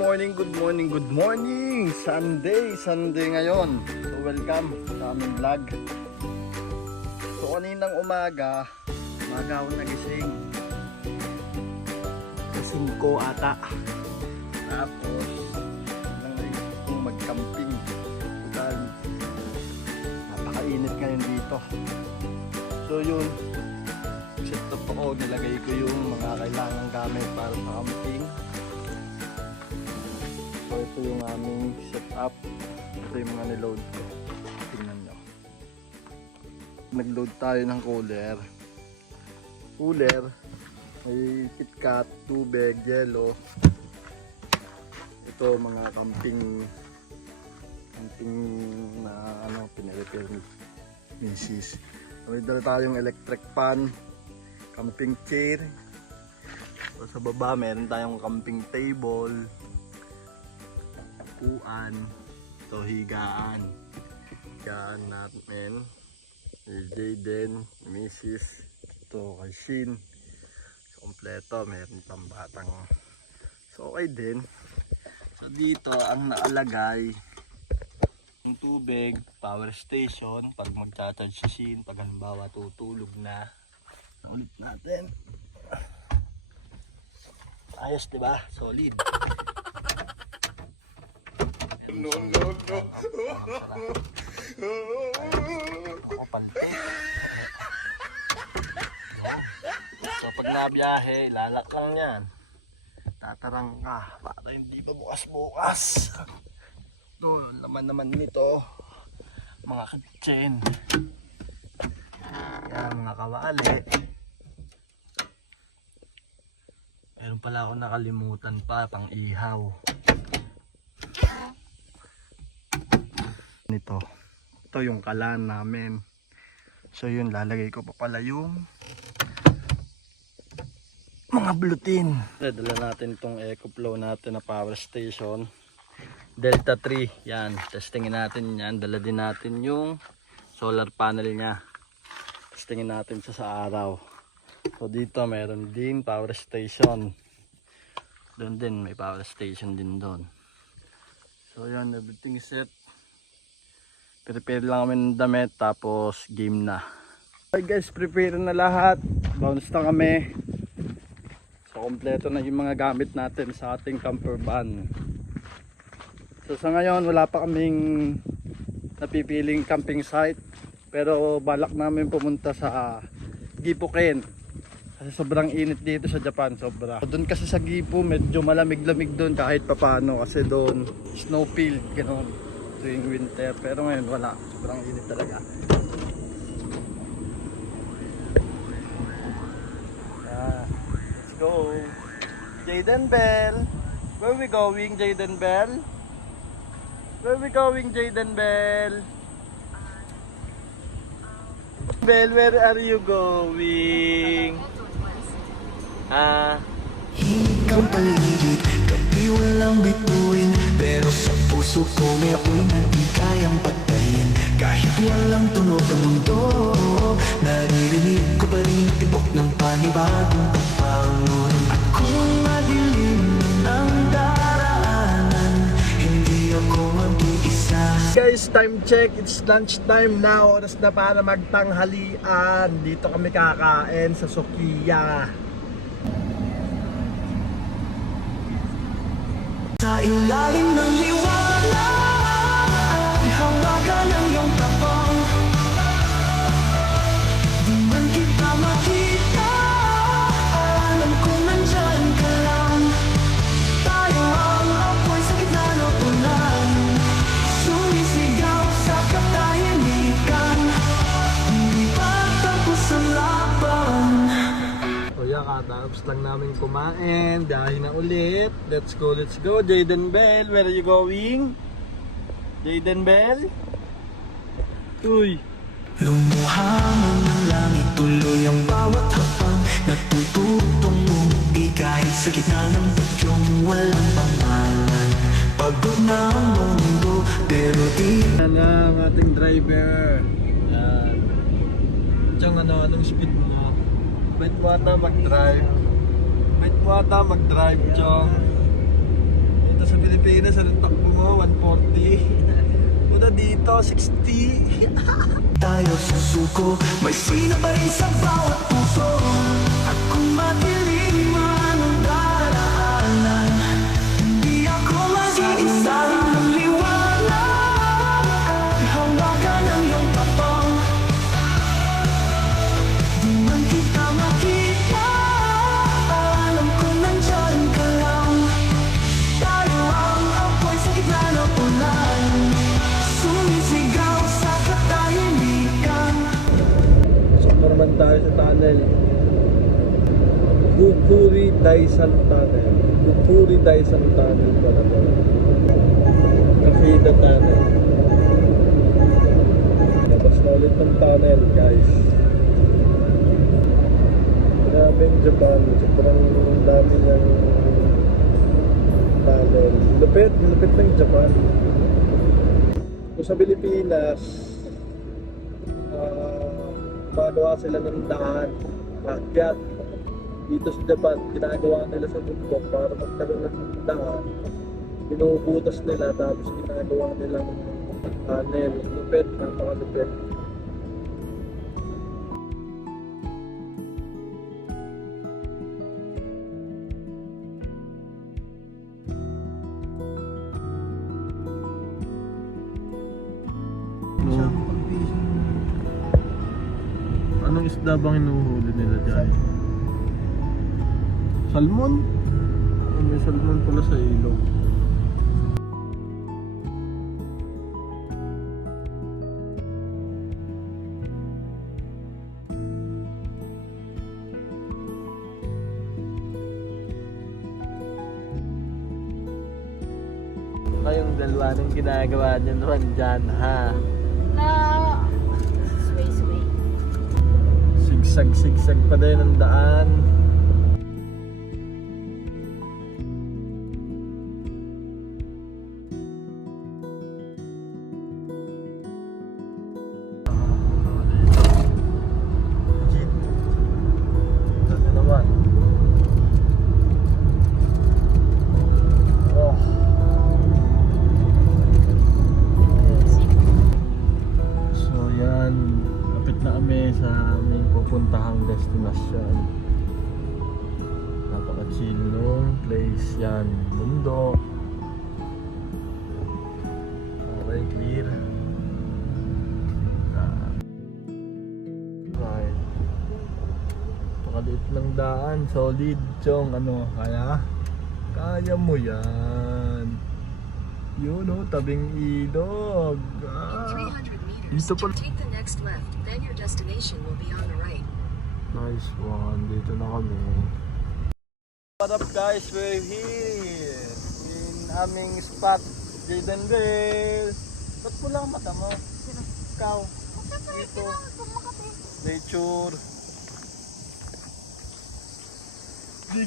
morning, good morning, good morning! Sunday ngayon. So welcome sa aming vlog. So kaninang umaga ako nagising. Gising ko ata. Tapos lang naisip kong mag-camping. Dahil napakainit ngayon dito. So yun, set up ako, nilagay ko yung mga kailangan gamit para sa camping. So ito yung aming setup. Ito yung mga niload ko. Tingnan nyo. Nagload tayo ng cooler. May KitKat, tubig, yelo. Ito mga camping na pinirepare ni Mrs. May dala tayong electric fan, camping chair. So, sa baba meron tayong camping table, upuan, ito higaan natin, ni Jayden, Mrs. Ito kay Shin. So, kompleto, meron pang batang. So okay din. So dito ang naalagay yung tubig, power station pag magcha-charge si Shin, pag halimbawa tutulog na. Ulit natin. Ayos, diba? Solid. No. Ako palte. So pag nabiyahe, lalak lang yan. Tatarang ka para hindi pa bukas. Ito, laman nito, mga kitchen. Yan, mga kawali. Meron pala ako nakalimutan pa, pang ihaw. Ito yung kalan namin. So yun, lalagay ko pa pala yung mga blutin. Dala natin itong EcoFlow natin na power station Delta 3. Yan, testingin natin yan. Dala din natin yung solar panel nya. Testingin natin siya sa araw. So dito meron din power station. Doon din may power station din doon. So yan, everything set. Prepare lang kami ng damit tapos game na. Okay guys, prepare na lahat. Bounce na kami. So kompleto na yung mga gamit natin sa ating camper van. So sa ngayon wala pa kaming napipiling camping site, pero balak namin pumunta sa Gipuken kasi sobrang init dito sa Japan, sobra. Doon kasi sa Gipu medyo malamig-lamig doon kahit papano kasi doon snowfield ganoon tuwing winter, pero ngayon wala, sobrang init talaga. Let's go Jayden Bell. Where we going, Jayden Bell? Where we going, Jayden Bell? Bell, where are you going? Ikaw paligid, gabi walang bituin, pero sa puso ko may ako'y hindi kayang patayin. Kahit walang tunog ang mundo, naririnig ko pa rin tibok ng panibagong pagpangon. At kung madilim ang daraanan, hindi ako mag-iisa. Guys, time check, it's lunch time na. Oras na para magtanghalian. Dito kami kakain sa Sukiya. Sa ilalim ng liwanag, hawakan ang iyong tapang. Di man kita makita, alam ko nandyan ka lang. Tayo ang apoy sa gitna ng ulan, sumisigaw sa katahimikan. Hindi pa tapos ang laban. So yan, katapos lang namin kumain. Dahil na ulit. Let's go. Jayden Bell, where are you going? Jayden Bell? Uy. Lumuha man ng langit, tuloy ang bawat hapang natututong umuwi kahit sa gitna ng bagyong walang pangalan. Pagod na ang mundo, pero di Yan ang ating driver. Yan. Tiyang anong speed mo? Wait mo ata mag-drive. Chong. Ito sa Pilipinas, anong takbo mo? 140. Punta dito, 60. Tayo susuko, may sina pa rin sa bawat puso. At kung madilim man ang daraanan, hindi ako mag-iisa. Ang liwanag, hawakan ang iyong tapang. Di man kita makita, alam ko nandyan ka lang. Tayo ang apoy sa gitna ng ulan, sumisigaw sa katahimikan. So naman tayo sa tunnel. Pupuri Daisan Tunnel. Pupuri Daisan Tunnel pala to. Kakita Tunnel. Labas na ulit ng tunnel, guys. Grabe yung Japan. Sobrang dami ng tunnel. Lupit ng Japan. Kung sa Pilipinas, magawa sila ng daan, akyat. Dito sa Japan, ginagawa nila sa bundok para magkaroon ng daan. Binubutas nila tapos ginagawa nilang tunnel. Lupit, napakalupit. Anong isda bang inuhuli nila dyan? Salmon? May salmon pala sa ilog. Kayong dalawa nang ginagawa niyo naman dyan, ha? Sway. Sigsag pa din ang daan. Ito naman. Oh. So yan, lapit na kami sa aming pupuntahang destinasyon. Napaka-chill nung place yan, bundok. Okay, clear. Right. Pakaliit ng daan, solid chong, ano, kaya mo yan. Yun o, tabing ilog. In 300 meters, Dito pa. take the next left, then your destination will be on the right. Nice one, dito na kami. What up guys, we're here in aming spot, Jadenville. Ba't pula ang mata mo? Ikaw, dito, nature. Dig.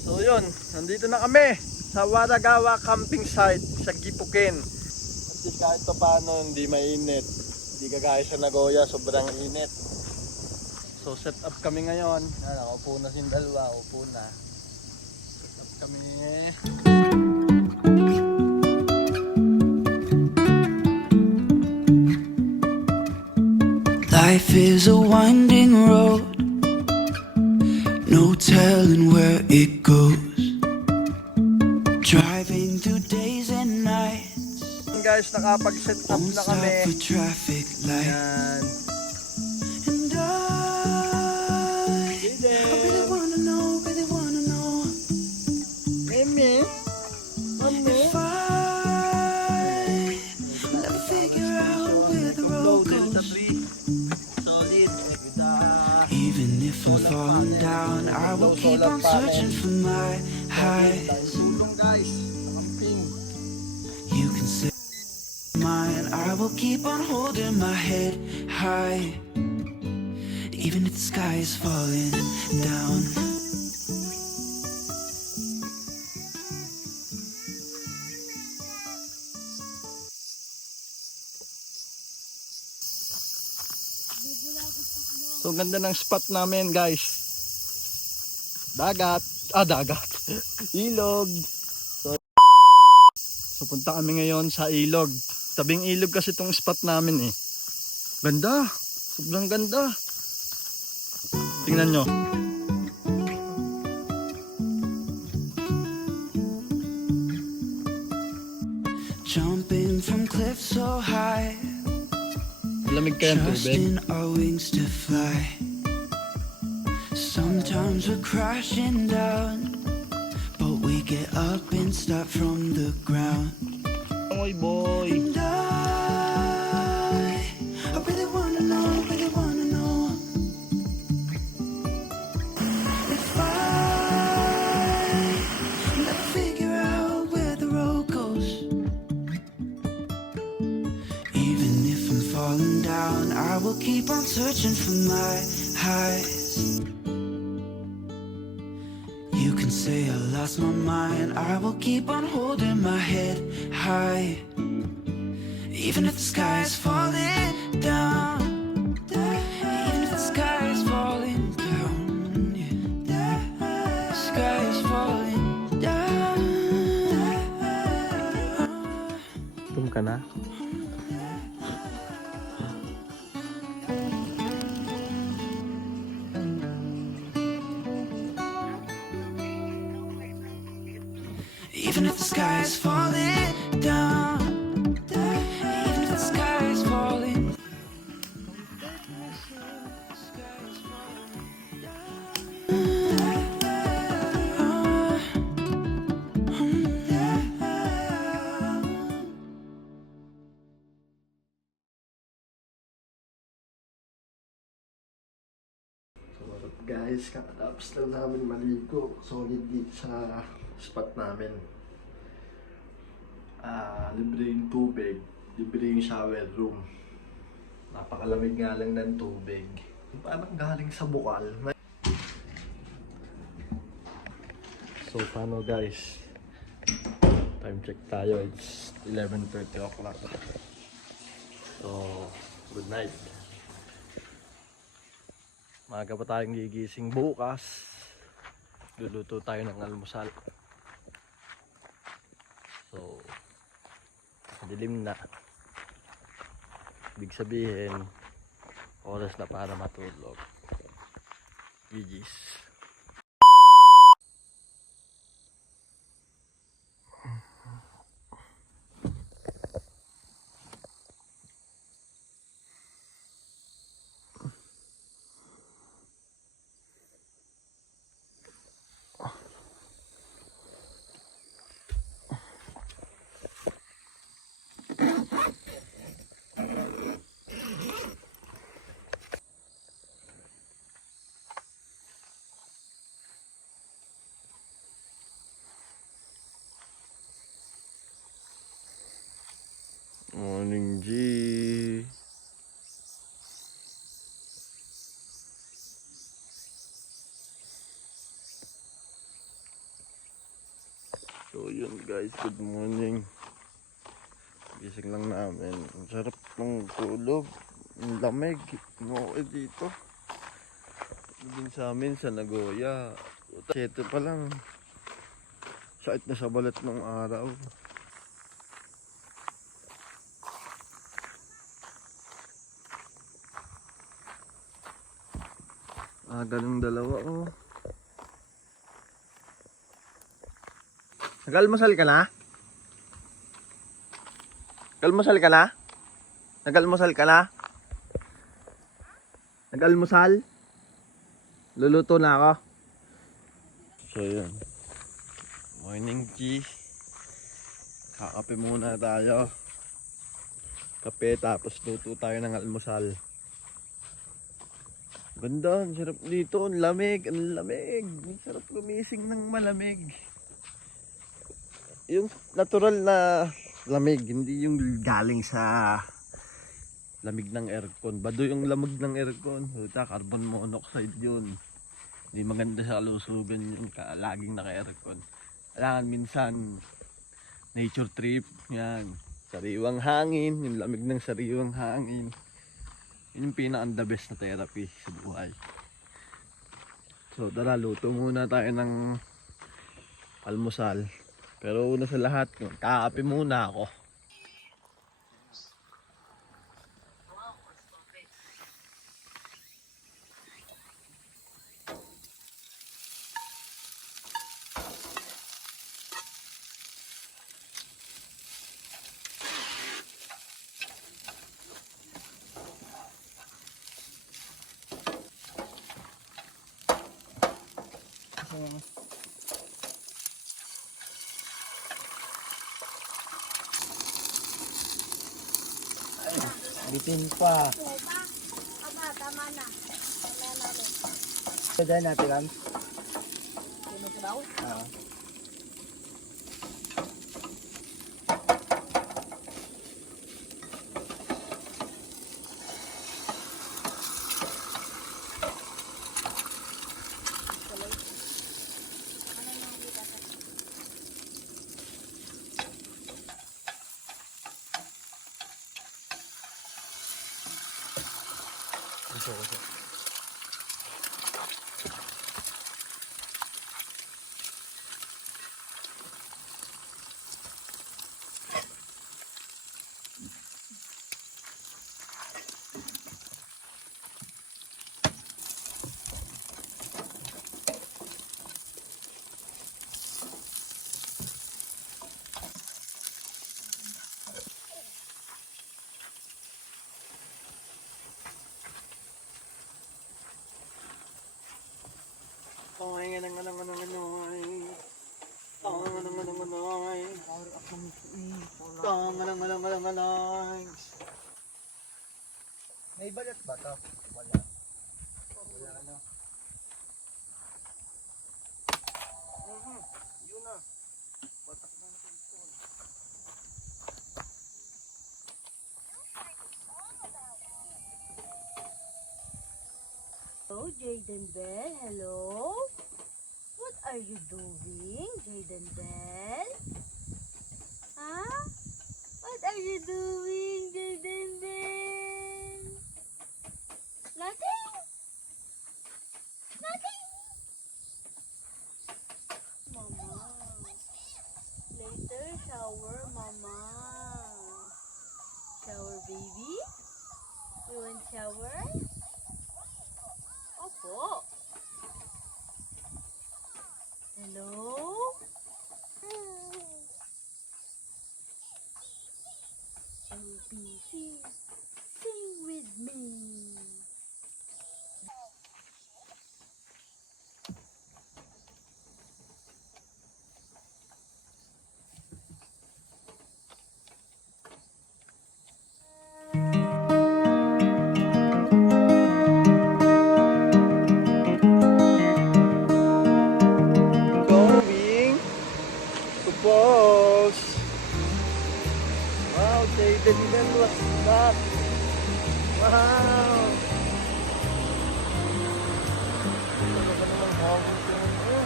So yun, nandito na kami sa Waragawa camping site sa Gipuken. At least kahit pa paano hindi mainit. Hindi kagaya sa Nagoya, sobrang init. So set up kami ngayon. Upo na si dalawa, upo na. Set up kami. Life is a winding road, no telling where it goes. Driving through days and nights, Guys, nakapag-set up won't na stop kami. for traffic lights. Yan. And I really wanna know Amen. if I will ever figure out where the road Delta goes. 3. Solid. Even if I'm falling down, I will keep on searching for my highs. Tulong guys. Camping. You can say mine, I will keep on holding my head high, even if the sky is falling down. Video lang So ganda ng spot namin guys. Dagat. Dagat. Ilog. So punta kami ngayon sa ilog. Tabing ilog kasi itong spot namin eh. Ganda. Sobrang ganda. Tingnan nyo. Jumping from cliffs so high, Lamig kaya ang tubig. trusting our wings to fly. Sometimes we're crashing down, but we get up and start from the ground. Oy boy. And I really wanna know if I never figure out where the road goes. Even if I'm falling down, I will keep on searching for my highs. You can say I lost my mind, I will keep on holding my head high. Even if the sky is falling down, even if the sky is falling down, yeah. The sky is falling down. Tum ka na. Even if the sky is falling down, even if the sky is falling. So what's up guys, kakatapos lang namin maligo. Solid dito sa spot namin. Libre yung tubig, libre yung shower room. Napakalamig nga lang ng tubig. Parang galing sa bukal. So paano guys? Time check tayo, it's 11:30 o'clock. So, good night. Maaga pa tayong gigising bukas. Luluto tayo ng almusal. So, dilim na. Ibig sabihin, oras na para matulog. GG's. Morning G. So yun guys, good morning. Gising lang namin. Ang sarap ng tulog. Ang lamig. Okay dito. Din sa amin sa Nagoya. 7 pa lang. Sakit na sa balat ng araw. Ganong dalawa oh. Nag-almusal ka na? Nag-almusal ka na? Nag-almusal ka na? Nag-almusal? Luluto na ako. So yun. Morning G. Kakape muna tayo. Kape tapos luto tayo ng almusal. Ganda, ang sarap dito, ang lamig, ang lamig. Ang sarap gumising ng malamig. Yung natural na lamig, hindi yung galing sa lamig ng aircon. Bado yung lamig ng aircon. Huta, carbon monoxide yun. Hindi maganda sa kalusugan yung laging naka-aircon. Kailangan minsan, nature trip, yan. Sariwang hangin, yung lamig ng sariwang hangin. Yun yung pinaka-the best na therapy sa buhay. So tara, luto muna tayo ng almusal. Pero una sa lahat, kakape muna ako. Bitin pa. Aba, tama na. Tama na ulit. Pwede natin lang. Sino daw? Oo. Ano yung kita sa... May balat ba to? Wala. Wala ano. Yun na. Patak na natin ito. Hello, Jaden Bell. Hello? What are you doing, Jaden Bell? Huh? What are you doing, Jaden Bell? Nothing? Nothing? Mama. Later, shower, Mama. Shower, baby? You want shower? Opo. Hello? ABC, sing with me. Going to Falls. Wow, Jaden Bell was that. Wow. Ano ba naman hawak ko?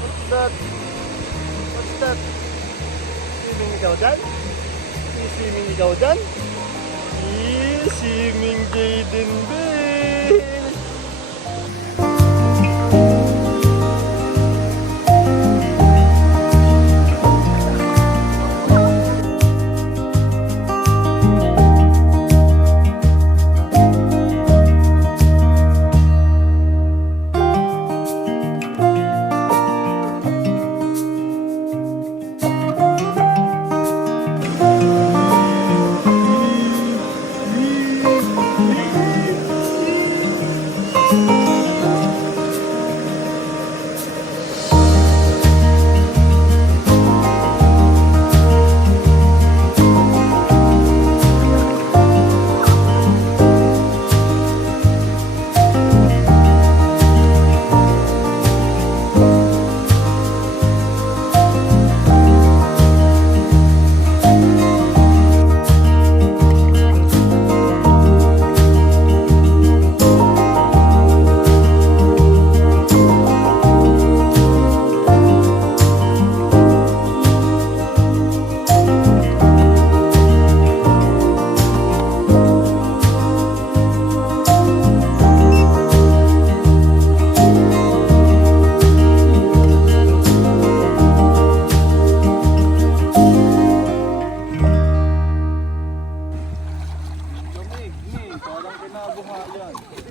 What's that? What's that? Swimming ikaw dyan? Swimming ikaw dyan? Swimming Jaden Bell.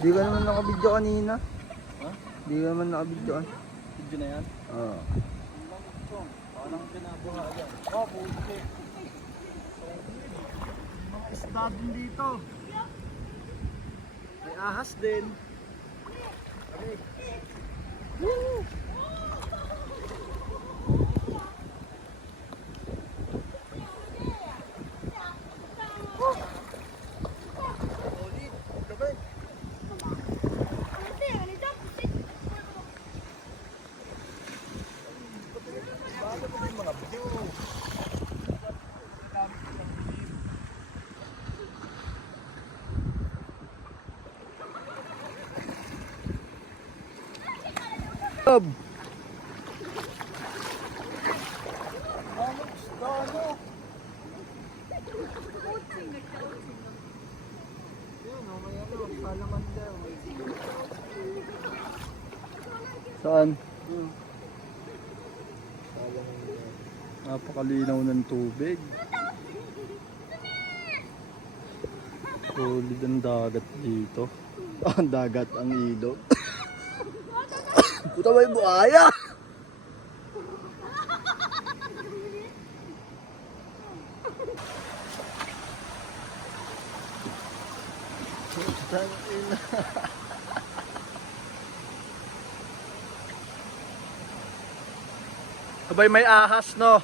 Di ka naman nakabidyo kanina. Ha? Di ka naman nakabidyo. Video na yan. Oo. Parang kinabuhayan. Oh, puti. Mga isda din dito. May ahas din. Okay. Woo! Bob! Saan? Napakalinaw ng tubig. Solid ang dagat dito. Ang dagat, ang ilog. Puta may buhaya! Sabay may ahas, no?